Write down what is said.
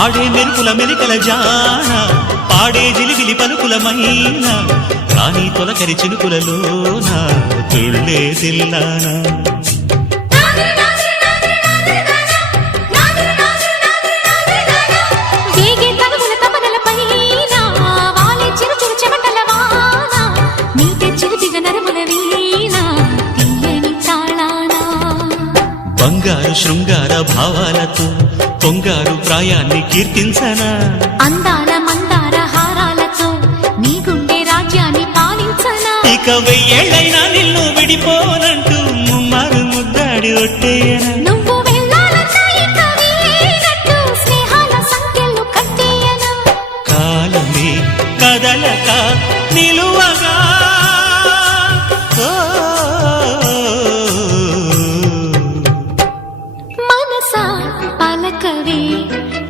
ఆడే మెరుపుల మెలికల జాన పాడే జిలిబిలి పలుకుల మైన రాణి తొలకరి చినుకులలోన తుళ్ళే తిల్లానా బంగారు శృంగార భావాలతో పొంగారు ప్రాయాన్ని కీర్తించనా అందాల మందార హారాలతో నీ గుండె రాజ్యాన్ని పాలించనా ఇక 1000 ఏళ్ళైనా నిన్ను విడిపోనంటూ ముమ్మారు ముద్దాడి ఒట్టేయనా